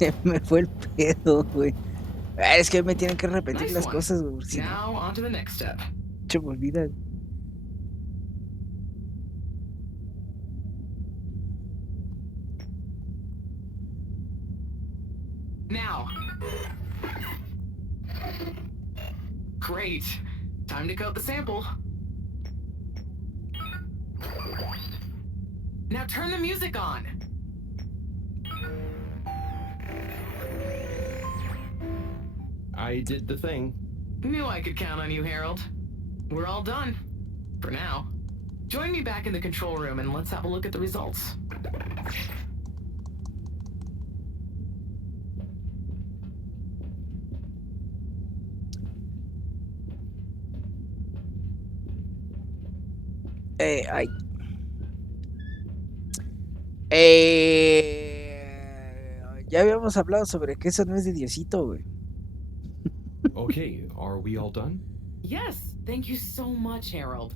Se me fue el pedo, güey. Es que me tienen que repetir Nice las one. cosas, güey. Si no, Now on to the next step. se me olvida. Now. Great. Time to coat the sample. Now turn the music on. I did the thing. Knew I could count on you, Harold. We're all done. For now. Join me back in the control room and let's have a look at the results. Ay. Ya habíamos hablado sobre que eso no es de Diosito, güey. Okay, are we all done? Yes, thank you so much, Harold.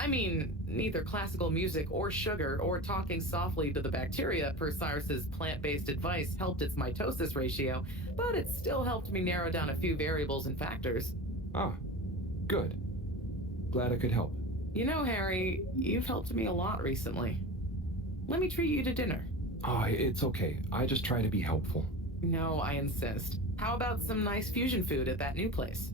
I mean, neither classical music or sugar or talking softly to the bacteria per Cyrus's plant-based advice helped its mitosis ratio, but it still helped me narrow down a few variables and factors. Ah, good. Glad I could help. You know, Harry, you've helped me a lot recently. Let me treat you to dinner. Ah, it's okay. I just try to be helpful. No, I insist. How about some nice fusion food at that new place?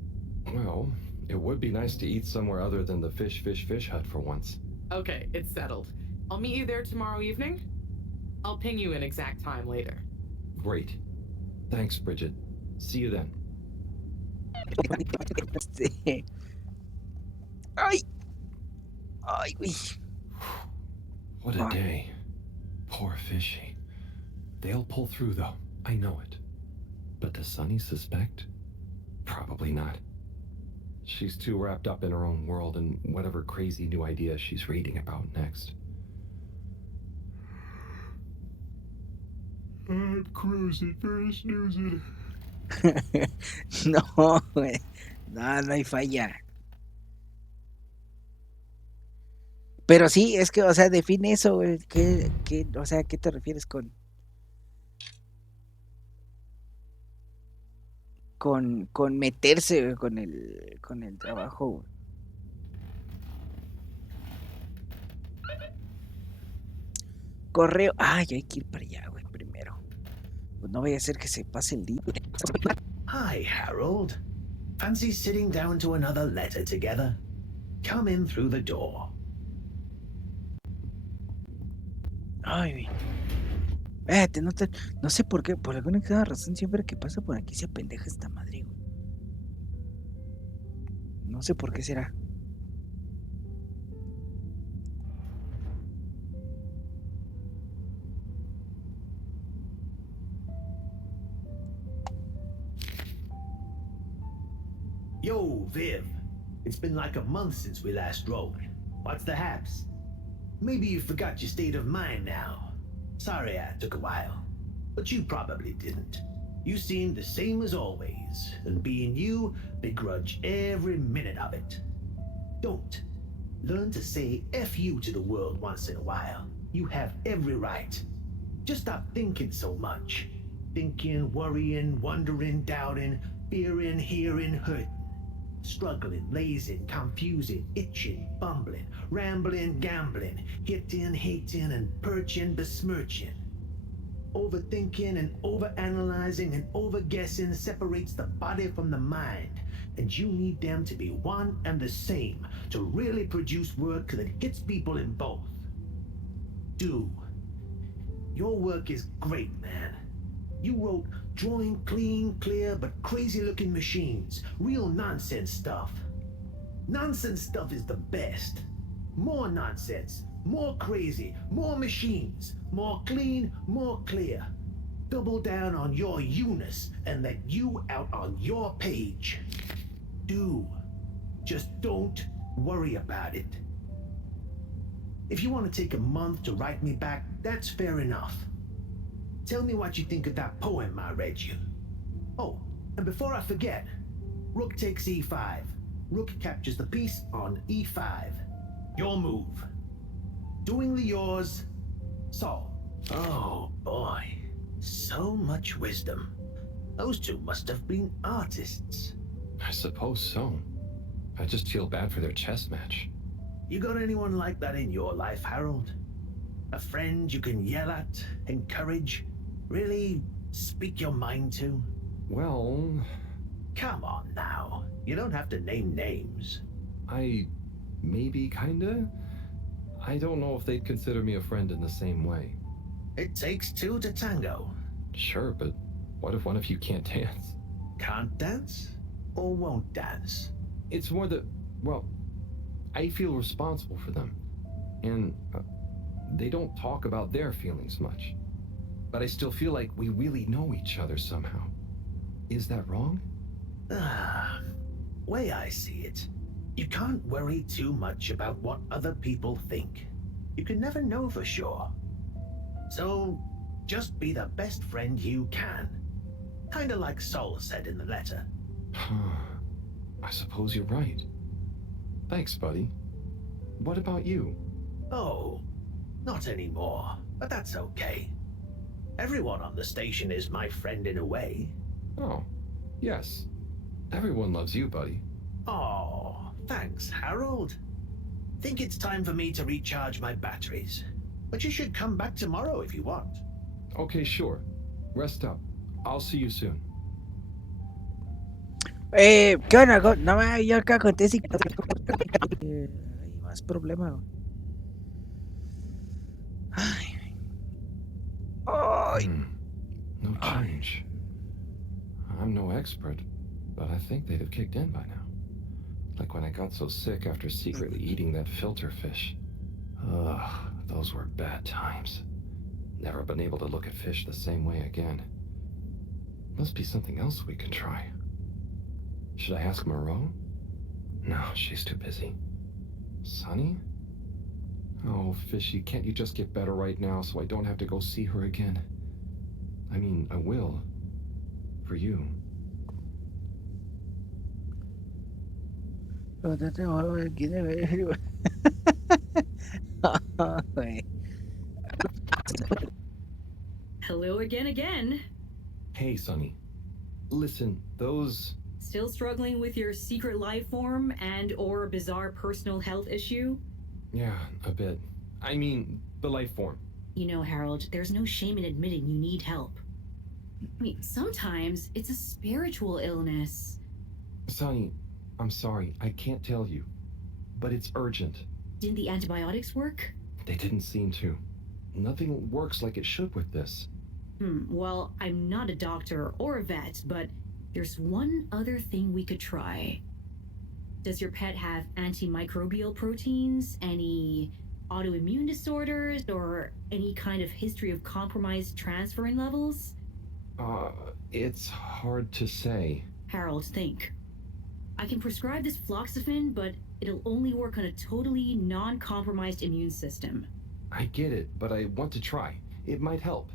Well, it would be nice to eat somewhere other than the fish hut for once. Okay, it's settled. I'll meet you there tomorrow evening. I'll ping you an exact time later. Great. Thanks, Bridget. See you then. Ay. Ay, güey. What a day. Poor fishy. They'll pull through, though. I know it. But does Sunny suspect? Probably not. She's too wrapped up in her own world and whatever crazy new idea she's reading about next. I'm cruising, very snoozing. No, güey. No, no hay falla. Pero sí, es que, o sea, define eso, güey. O sea, ¿qué te refieres con meterse, güey, con el trabajo, güey? Correo. Ay, hay que ir para allá, güey, primero. Pues no vaya a ser que se pase el día. Hi, Harold. Fancy sitting down to another letter together? Come in through the door. Ay, güey. Espérate, no sé por qué, por alguna extraña razón, siempre que pasa por aquí se apendeja esta madre, güey. No sé por qué será. Yo, Viv. It's been like a month since we last rode. What's the haps? Maybe you forgot your state of mind now. Sorry I took a while. But you probably didn't. You seemed the same as always, and being you, begrudge every minute of it. Don't. Learn to say F you to the world once in a while. You have every right. Just stop thinking so much. Thinking, worrying, wondering, doubting, fearing, hearing, hurting. Struggling, lazing, confusing, itching, bumbling, rambling, gambling, hitting, hating, and perching, besmirching. Overthinking and overanalyzing and overguessing separates the body from the mind, and you need them to be one and the same to really produce work that hits people in both. Do. Your work is great, man. You wrote drawing clean, clear, but crazy-looking machines. Real nonsense stuff. Nonsense stuff is the best. More nonsense, more crazy, more machines, more clean, more clear. Double down on your you-ness and let you out on your page. Do. Just don't worry about it. If you want to take a month to write me back, that's fair enough. Tell me what you think of that poem I read you. Oh, and before I forget, rook takes e5. Rook captures the piece on e5. Your move. Doingly yours, Saul. Oh boy. So much wisdom. Those two must have been artists. I suppose so. I just feel bad for their chess match. You got anyone like that in your life, Harold? A friend you can yell at, encourage, really speak your mind to? Well, Come on now. You don't have to name names. maybe kinda? I don't know if they'd consider me a friend in the same way. It takes two to tango. Sure, but what if one of you can't dance? Can't dance? Or won't dance? It's more that, well, I feel responsible for them. And they don't talk about their feelings much. But I still feel like we really know each other somehow. Is that wrong? Way I see it, you can't worry too much about what other people think. You can never know for sure. So, just be the best friend you can. Kinda like Sol said in the letter. I suppose you're right. Thanks, buddy. What about you? Oh, not anymore, but that's okay. Everyone on the station is my friend in a way. Oh, yes. Everyone loves you, buddy. Oh, thanks, Harold. Think it's time for me to recharge my batteries. But you should come back tomorrow if you want. Okay, sure. Rest up. I'll see you soon. ¿Qué onda? No me yo acá conté si hay más problema, güey. Ay. Ay. No change. I'm no expert, but I think they'd have kicked in by now. Like when I got so sick after secretly eating that filter fish. Ugh, those were bad times. Never been able to look at fish the same way again. Must be something else we can try. Should I ask Moreau? No, she's too busy. Sunny? Oh, Fishy, can't you just get better right now so I don't have to go see her again? I mean, I will. For you. Hello again. Hey, Sunny. Listen, those... Still struggling with your secret life form and or bizarre personal health issue? Yeah, a bit. I mean, the life form. You know, Harold, there's no shame in admitting you need help. I mean, sometimes it's a spiritual illness. Sunny, I'm sorry, I can't tell you. But it's urgent. Didn't the antibiotics work? They didn't seem to. Nothing works like it should with this. Well, I'm not a doctor or a vet, but there's one other thing we could try. Does your pet have antimicrobial proteins, any autoimmune disorders, or any kind of history of compromised transferrin levels? It's hard to say. Harold, think. I can prescribe this floxifene, but it'll only work on a totally non-compromised immune system. I get it, but I want to try. It might help.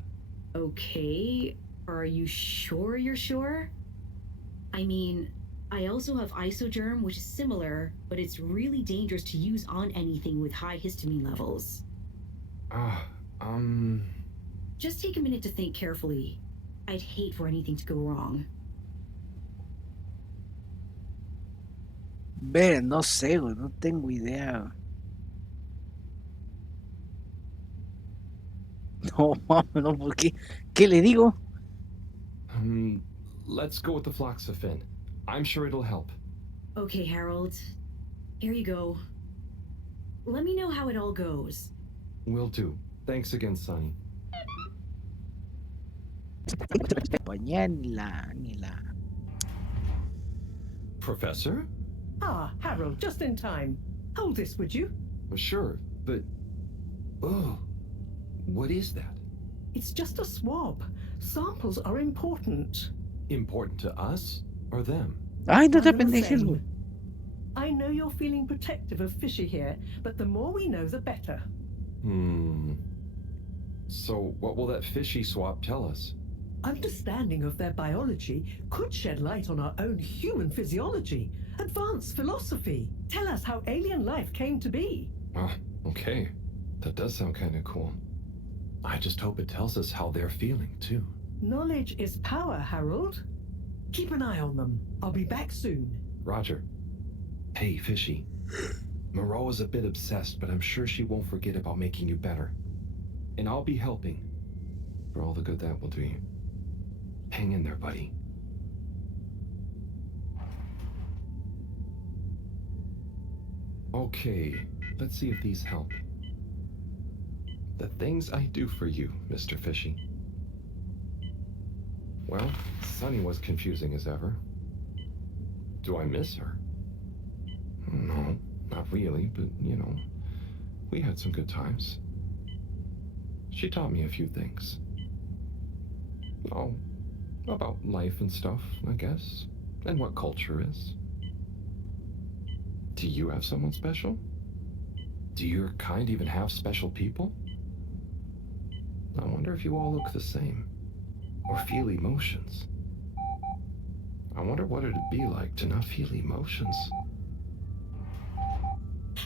Okay, are you sure you're sure? I mean, I also have isogerm, which is similar, but it's really dangerous to use on anything with high histamine levels. Just take a minute to think carefully. I'd hate for anything to go wrong. Ver, no sé, güey, no tengo idea. No mames, no, ¿por qué? ¿Qué le digo? Let's go with the floxifene. I'm sure it'll help. Okay, Harold. Here you go. Let me know how it all goes. Will do. Thanks again, Sunny. Ni la. Professor? Ah, Harold, just in time. Hold this, would you? Sure, but... Oh, what is that? It's just a swab. Samples are important. Important to us or them? Ay, no te One and the pendejes, same. güey. I know you're feeling protective of Fishy here, but the more we know, the better. So what will that fishy swap tell us? Understanding of their biology could shed light on our own human physiology, advance philosophy, tell us how alien life came to be. Oh, okay. That does sound kind of cool. I just hope it tells us how they're feeling, too. Knowledge is power, Harold. Keep an eye on them. I'll be back soon. Roger. Hey, Fishy. Moreau is a bit obsessed, but I'm sure she won't forget about making you better. And I'll be helping. For all the good that will do you. Hang in there, buddy. Okay, let's see if these help. The things I do for you, Mr. Fishy. Well, Sunny was confusing as ever. Do I miss her? No, not really, but, you know, we had some good times. She taught me a few things. Oh, about life and stuff, I guess, and what culture is. Do you have someone special? Do your kind even have special people? I wonder if you all look the same, or feel emotions. I wonder what it'd be like to not feel emotions.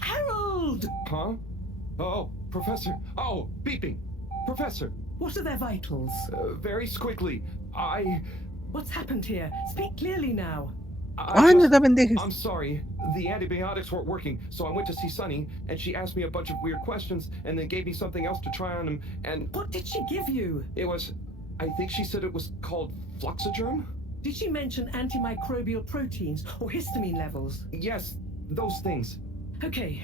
Harold! Huh? Oh, Professor. Oh, beeping. Professor. What are their vitals? Very squiggly. What's happened here? Speak clearly now. Ay, no te pendejes. I'm sorry. The antibiotics weren't working, so I went to see Sunny, and she asked me a bunch of weird questions, and then gave me something else to try on him, and What did she give you? it was... I think she said it was called Fluxogerm? Did she mention antimicrobial proteins or histamine levels? Yes, those things. Okay,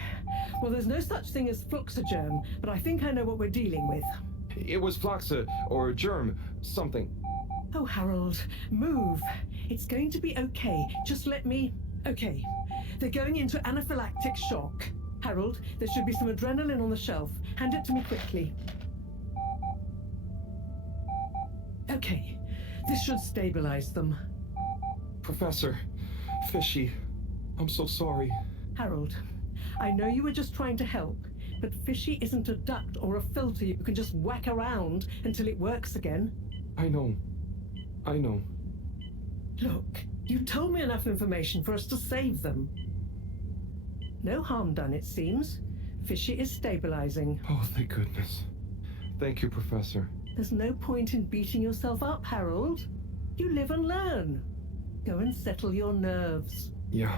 well, there's no such thing as fluxogerm, but I think I know what we're dealing with. It was Floxa, or germ, something. Oh, Harold, move. It's going to be okay. Just let me... Okay, they're going into anaphylactic shock. Harold, there should be some adrenaline on the shelf. Hand it to me quickly. Okay, this should stabilize them. Professor, Fishy, I'm so sorry. Harold, I know you were just trying to help, but Fishy isn't a duct or a filter you can just whack around until it works again. I know. Look, you told me enough information for us to save them. No harm done, it seems. Fishy is stabilizing. Oh, thank goodness. Thank you, Professor. There's no point in beating yourself up, Harold. You live and learn. Go and settle your nerves. Yeah.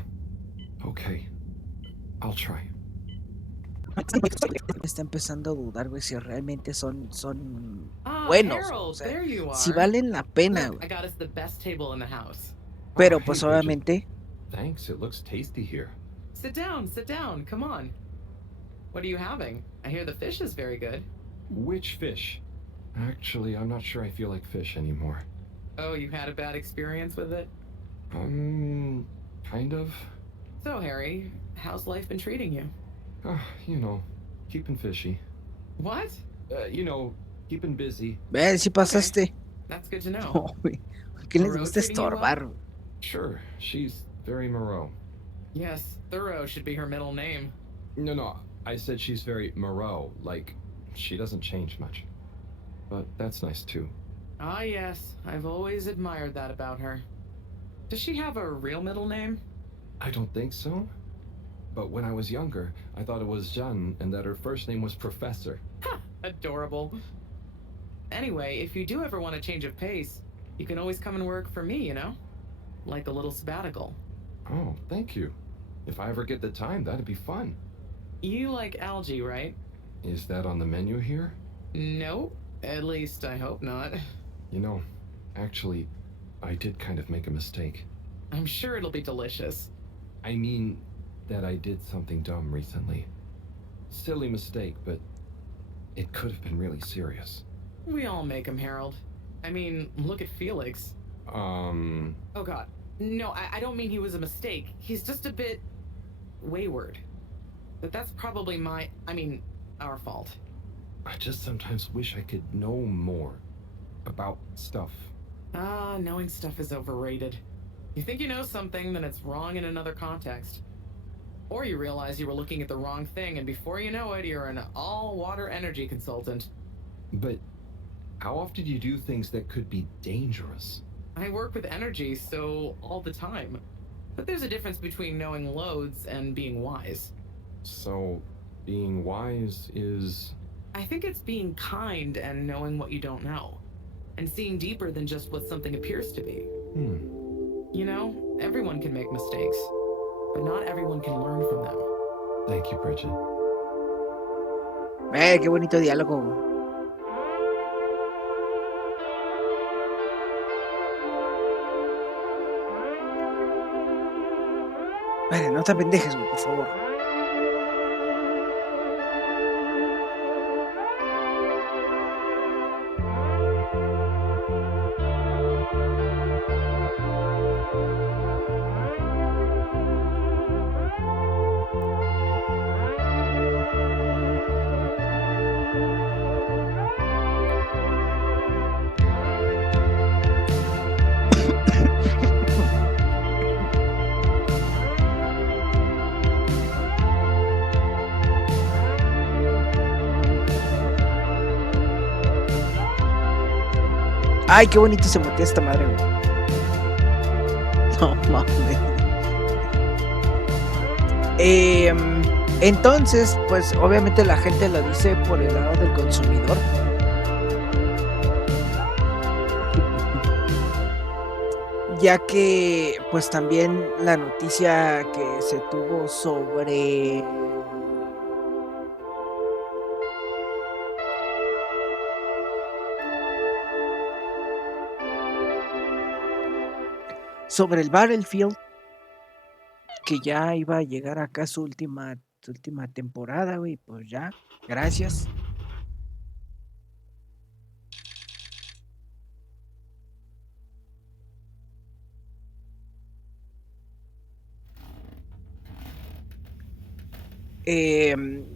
Okay. I'll try. Está empezando a dudar, güey, si realmente son Ah, buenos. Harold, O sea, there you are. si valen la pena, Look, I güey. got us the best table in the house. Pero Oh, pues hey, Bridget. obviamente, Thanks, it looks tasty here. Sit down, come on. What are you having? I hear the fish is very good. Which fish? Actually, I'm not sure I feel like fish anymore. Oh, you had a bad experience with it? Kind of. So, Harry, how's life been treating you? You know, keeping fishy. What? Keeping busy. ve si pasaste. That's good to know. No, güey. ¿Por qué les Moreau gusta treating you well? estorbar, güey? Sure, she's very Moreau. Yes, Thorough should be her middle name. No, I said she's very Moreau, like, she doesn't change much. But that's nice too. Ah, yes, I've always admired that about her. Does she have a real middle name? I don't think so. But when I was younger, I thought it was Jeanne and that her first name was Professor. Ha! Adorable. Anyway, if you do ever want a change of pace, you can always come and work for me, you know? Like a little sabbatical. Oh, thank you. If I ever get the time, that'd be fun. You like algae, right? Is that on the menu here? No, at least I hope not. You know, actually, I did kind of make a mistake. I'm sure it'll be delicious. I mean that I did something dumb recently. Silly mistake, but it could have been really serious. We all make 'em, Harold. I mean, look at Felix. Oh god. No, I don't mean he was a mistake. He's just a bit wayward. But that's probably our fault. I just sometimes wish I could know more about stuff. Ah, knowing stuff is overrated. You think you know something, then it's wrong in another context. Or you realize you were looking at the wrong thing, and before you know it, you're an all-water energy consultant. But how often do you do things that could be dangerous? I work with energy, so all the time. But there's a difference between knowing loads and being wise. So, being wise is... I think it's being kind and knowing what you don't know. and seeing deeper than just what something appears to be. You know, everyone can make mistakes, but not everyone can learn from them. Thank you, Bridget. Qué bonito diálogo. Vale, no te pendejes, güey, por favor. Ay, qué bonito se mutea esta madre, güey. No mames. Entonces, pues obviamente la gente lo dice por el lado del consumidor. Ya que, pues también la noticia que se tuvo sobre el Battlefield, que ya iba a llegar acá su última temporada, güey, pues ya, gracias.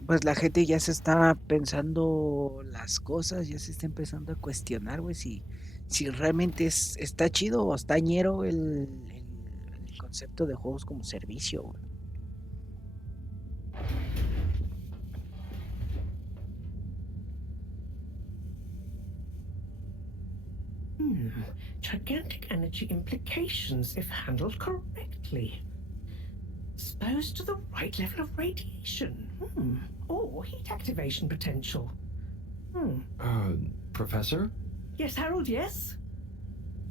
Pues la gente ya se está pensando las cosas, ya se está empezando a cuestionar, güey, si realmente está chido o está ñero el concepto de juegos como servicio, güey. Gigantic energy implications if handled correctly. Exposed to the right level of radiation. Or heat activation potential. Professor? Yes, Harold, yes?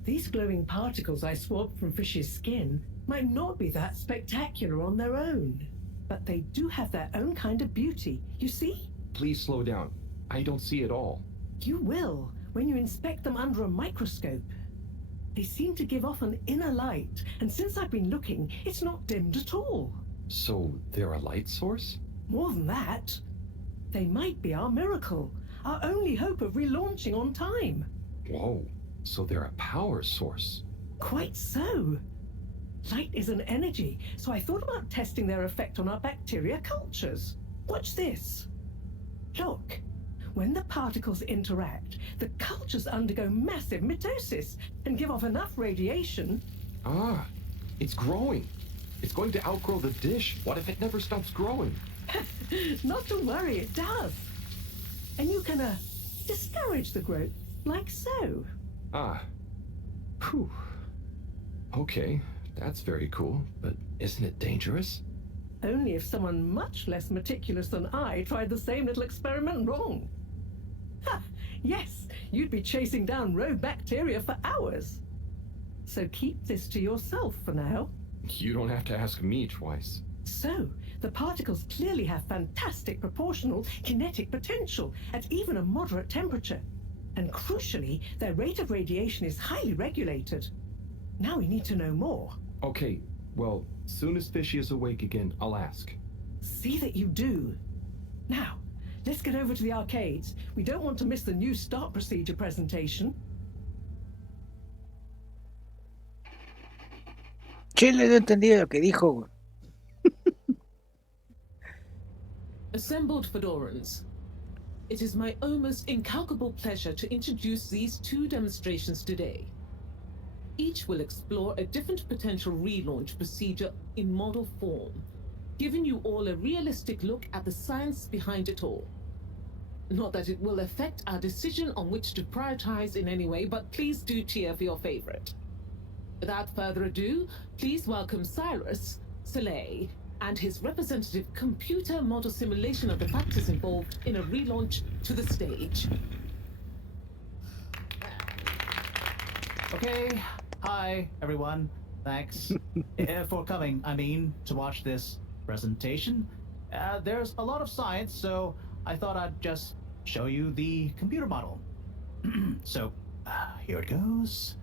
These glowing particles I swabbed from fish's skin might not be that spectacular on their own, but they do have their own kind of beauty, you see? Please slow down. I don't see it all. You will when you inspect them under a microscope. They seem to give off an inner light, and since I've been looking, it's not dimmed at all. So they're a light source? More than that, they might be our miracle, our only hope of relaunching on time. Whoa, so they're a power source. Quite so. Light is an energy, so I thought about testing their effect on our bacteria cultures. Watch this. Look. When the particles interact, the cultures undergo massive mitosis and give off enough radiation. Ah, it's growing. It's going to outgrow the dish. What if it never stops growing? Not to worry, it does. And you can, discourage the growth, like so. Ah. Whew. Okay, that's very cool, but isn't it dangerous? Only if someone much less meticulous than I tried the same little experiment wrong. Ha! Yes, you'd be chasing down rogue bacteria for hours. So keep this to yourself for now. You don't have to ask me twice. So, the particles clearly have fantastic proportional kinetic potential at even a moderate temperature. And crucially, their rate of radiation is highly regulated. Now we need to know more. Okay, well, soon as Fishy is awake again, I'll ask. See that you do. Now, let's get over to the arcades. We don't want to miss the new start procedure presentation. Chile, no entendí lo que dijo, güey. Assembled Fedorans, it is my almost incalculable pleasure to introduce these two demonstrations today. Each will explore a different potential relaunch procedure in model form, giving you all a realistic look at the science behind it all. Not that it will affect our decision on which to prioritize in any way, but please do cheer for your favorite. Without further ado, please welcome Cyrus, Soleil, and his representative computer model simulation of the factors involved in a relaunch to the stage. Okay. Hi, everyone. Thanks for coming, to watch this presentation. There's a lot of science, so I thought I'd just show you the computer model. So, here it goes.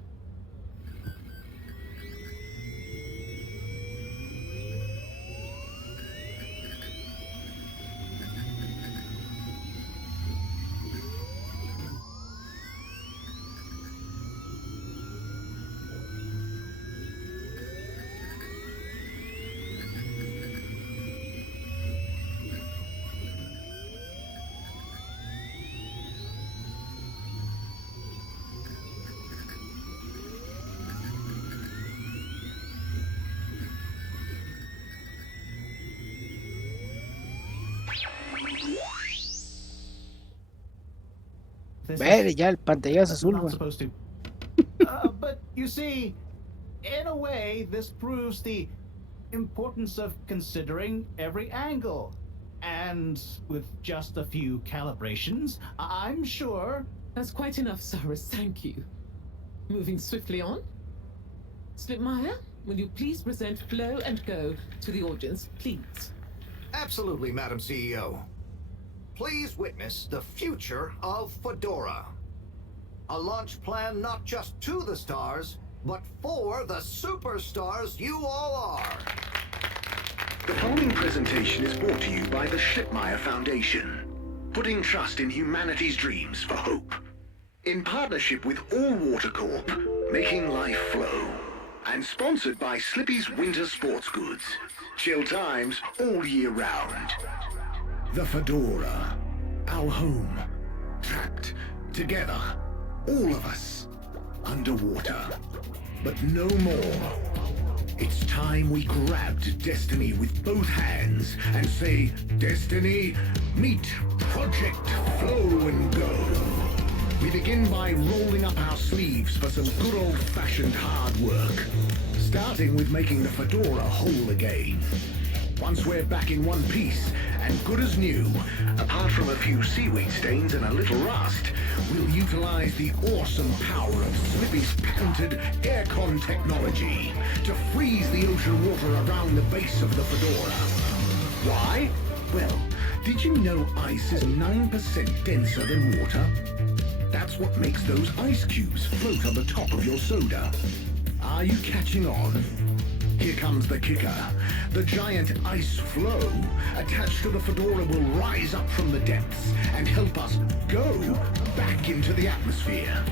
Ver, ya el pantallazo azul, Not güey. supposed to. But you see, in a way, this proves the importance of considering every angle. And with just a few calibrations, I'm sure. That's quite enough, Cyrus. Thank you. Moving swiftly on. Slipmire, will you please present Flow and Go to the audience, please? Absolutely, Madam CEO. Please witness the future of Fedora. A launch plan not just to the stars, but for the superstars you all are. The following presentation is brought to you by the Slipmire Foundation, putting trust in humanity's dreams for hope. In partnership with All Water Corp, making life flow. And sponsored by Slippy's Winter Sports Goods. Chill times all year round. The Fedora, our home, trapped together, all of us, underwater. But no more. It's time we grabbed Destiny with both hands and say, Destiny, meet Project Flow and Go. We begin by rolling up our sleeves for some good old-fashioned hard work, starting with making the Fedora whole again. Once we're back in one piece and good as new, apart from a few seaweed stains and a little rust, we'll utilize the awesome power of Slippy's patented aircon technology to freeze the ocean water around the base of the Fedora. Why? Well, did you know ice is 9% denser than water? That's what makes those ice cubes float on the top of your soda. Are you catching on? Here comes the kicker. The giant ice flow attached to the Fedora will rise up from the depths and help us go back into the atmosphere.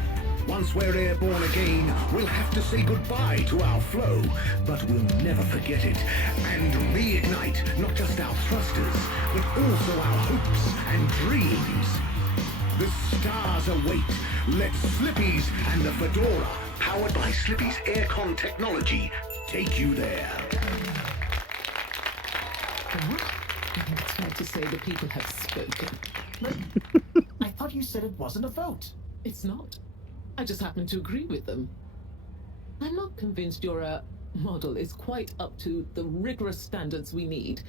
Once we're airborne again, we'll have to say goodbye to our flow, but we'll never forget it and reignite not just our thrusters, but also our hopes and dreams. The stars await. Let Slippy's and the Fedora, powered by Slippy's aircon technology, take you there. It's fair to say the people have spoken. But I thought you said it wasn't a vote. It's not. I just happen to agree with them. I'm not convinced your model is quite up to the rigorous standards we need.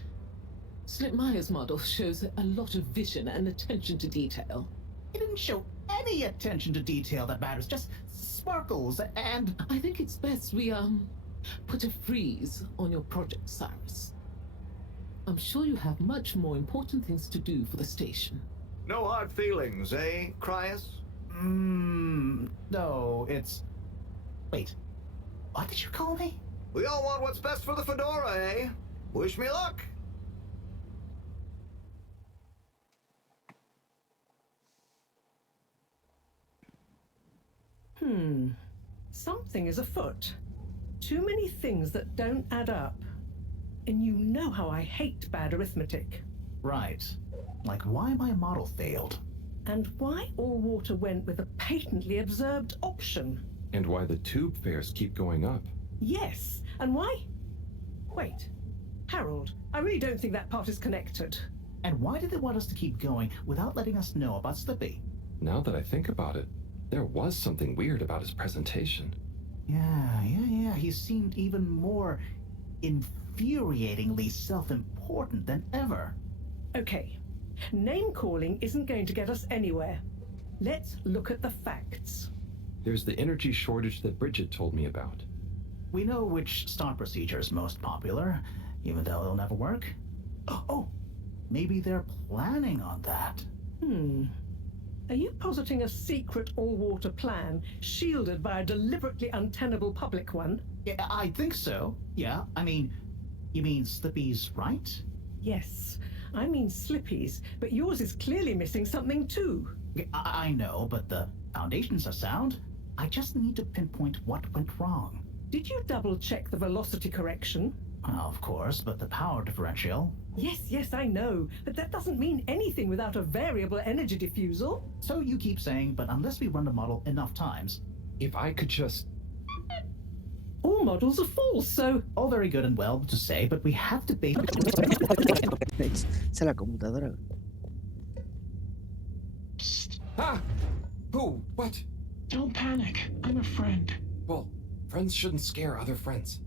Slipmire's model shows a lot of vision and attention to detail. It didn't show any attention to detail that matters, just sparkles and... I think it's best we, put a freeze on your project, Cyrus. I'm sure you have much more important things to do for the station. No hard feelings, eh, Cryas? No, it's... Wait, what did you call me? We all want what's best for the Fedora, eh? Wish me luck. Something is afoot. Too many things that don't add up. And you know how I hate bad arithmetic. Right. Like why my model failed. And why all water went with a patently absurd option. And why the tube fares keep going up. Yes, and why? Wait, Harold, I really don't think that part is connected. And why did they want us to keep going without letting us know about Slippy? Now that I think about it, there was something weird about his presentation. Yeah. He seemed even more infuriatingly self-important than ever. Okay, name-calling isn't going to get us anywhere. Let's look at the facts. There's the energy shortage that Bridget told me about. We know which start procedure is most popular, even though it'll never work. Oh, maybe they're planning on that. Are you positing a secret all-water plan shielded by a deliberately untenable public one? Yeah, I think so. Yeah, I mean, you mean Slippy's right? Yes, I mean Slippy's, but yours is clearly missing something too. I know, but the foundations are sound. I just need to pinpoint what went wrong. Did you double-check the velocity correction? Of course, but the power differential. Yes, I know, but that doesn't mean anything without a variable energy diffusal. So you keep saying, but unless we run the model enough times... If I could just... All models are false, so... All very good and well to say, but we have to base... Es la computadora. Ah! Who? What? Don't panic. I'm a friend. Well, friends shouldn't scare other friends.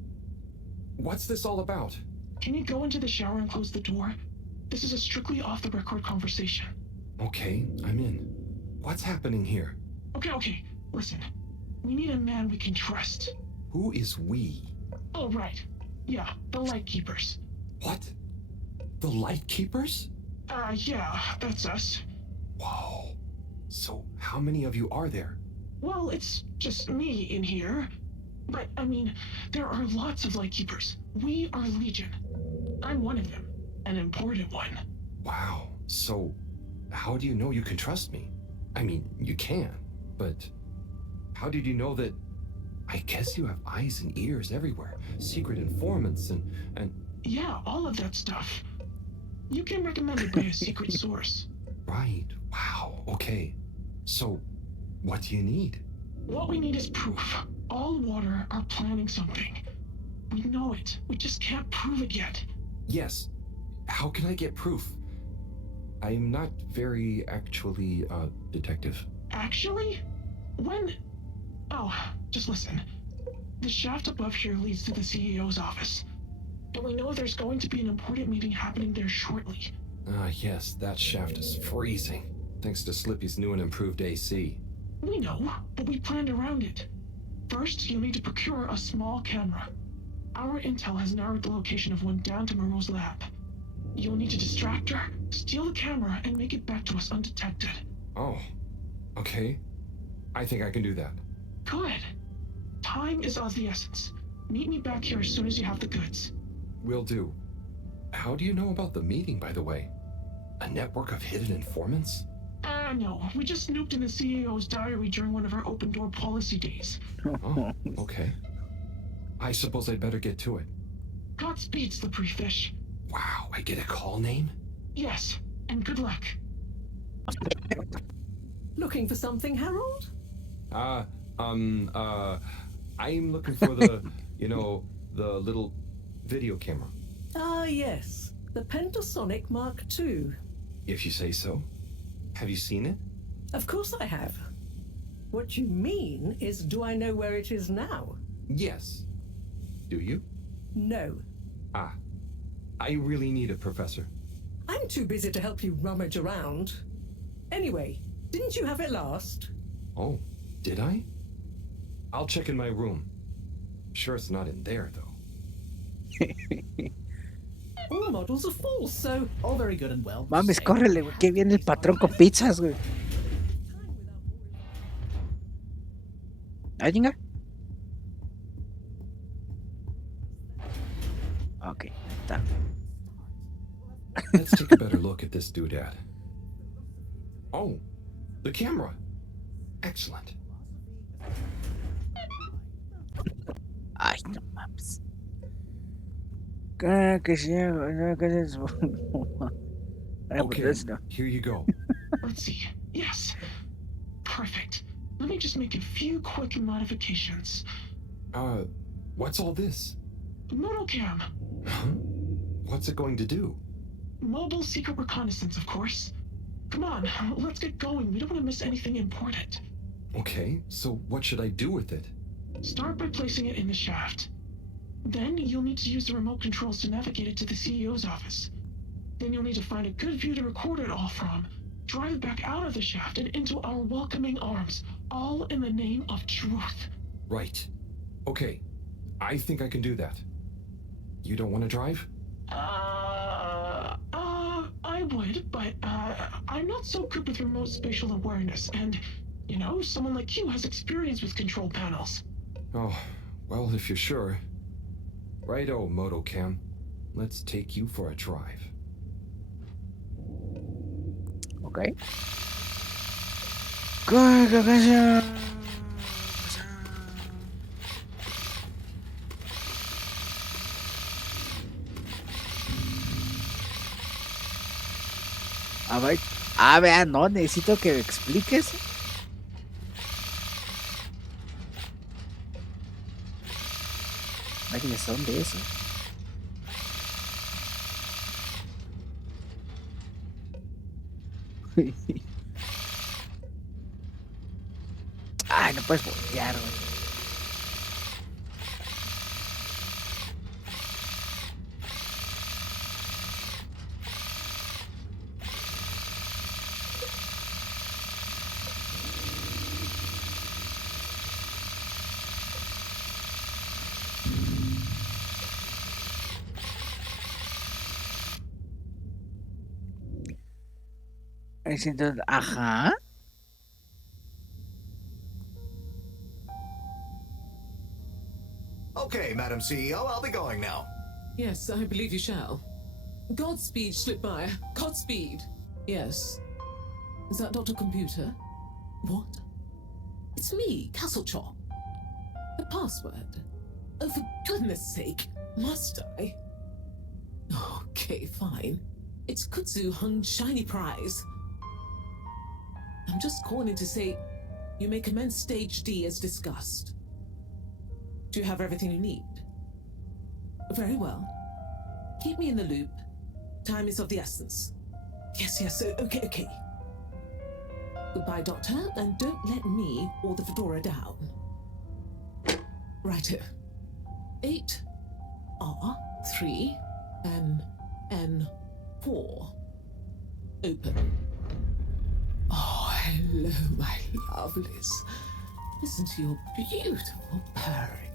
What's this all about? Can you go into the shower and close the door? This is a strictly off-the-record conversation. Okay, I'm in. What's happening here? Okay. Listen. We need a man we can trust. Who is we? Oh, right. Yeah, the Lightkeepers. What? The Lightkeepers? Yeah, that's us. Whoa. So, how many of you are there? Well, it's just me in here. But, I mean, there are lots of Lightkeepers. We are Legion. I'm one of them. An important one. Wow. So, how do you know you can trust me? I mean, you can, but how did you know that... I guess you have eyes and ears everywhere. Secret informants and... Yeah, all of that stuff. You came recommended by a secret source. Right. Wow. Okay. So, what do you need? What we need is proof. All water are planning something. We know it. We just can't prove it yet. Yes. How can I get proof? I'm not very actually, detective. Actually? When... Oh, just listen. The shaft above here leads to the CEO's office. And we know there's going to be an important meeting happening there shortly. Yes, that shaft is freezing. Thanks to Slippy's new and improved AC. We know, but we planned around it. First, you'll need to procure a small camera. Our intel has narrowed the location of one down to Moreau's lab. You'll need to distract her, steal the camera, and make it back to us undetected. Oh, okay. I think I can do that. Good. Time is of the essence. Meet me back here as soon as you have the goods. Will do. How do you know about the meeting, by the way? A network of hidden informants? No. We just snooped in the CEO's diary during one of our open-door policy days. Oh, okay. I suppose I'd better get to it. Godspeed, slippery fish. Wow, I get a call name? Yes, and good luck. Looking for something, Harold? I'm looking for the, the little video camera. Ah, yes. The Pentasonic Mark II. If you say so. Have you seen it? Of course I have. What you mean is, do I know where it is now? Yes. Do you? No. I really need it, Professor. I'm too busy to help you rummage around. Anyway, didn't you have it last? Oh, did I? I'll check in my room. Sure it's not in there, though. All models are false, so... All very good and well. Mames, córrele, güey. Qué viene el patrón con pizzas, güey. ¿Ah, chinga? Ok, está. Let's take a better look at this doodad. Oh, the camera. Excellent. Ay, no mames. Que sí, Okay, here you go. Let's see. Yes. Perfect. Let me just make a few quick modifications. What's all this? Modal cam. Huh? What's it going to do? Mobile secret reconnaissance, of course. Come on, let's get going. We don't want to miss anything important. Okay, so what should I do with it? Start by placing it in the shaft. Then you'll need to use the remote controls to navigate it to the CEO's office. Then you'll need to find a good view to record it all from. drive back out of the shaft and into our welcoming arms, all in the name of truth. Right. Okay. I think I can do that. You don't want to drive? I would, but, I'm not so good with remote spatial awareness, and, you know, someone like you has experience with control panels. Oh, well, if you're sure. Righto, Motocam. Let's take you for a drive. Ok. A ver, no, necesito que me expliques. Vaya, son de eso. Ay, no puedes voltear, güey. Entonces, ajá. Okay, Madam CEO, I'll be going now. Yes, I believe you shall. Godspeed, Slipmire. Godspeed. Yes. Is that Dr. Computer? What? It's me, Castlechaw. The password. Oh, for goodness sake. Must I? Okay, fine. It's Kutsu Hung Shiny Prize. I'm just calling to say you may commence Stage D as discussed. Do you have everything you need? Very well. Keep me in the loop. Time is of the essence. Yes, okay. Goodbye, Doctor, and don't let me or the Fedora down. Righto. 8 R 3 N 4. Open. Oh, hello, my lovelies. Listen to your beautiful purring.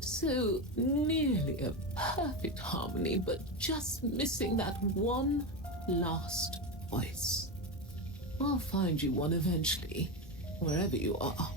So nearly a perfect harmony, but just missing that one last voice. I'll find you one eventually, wherever you are.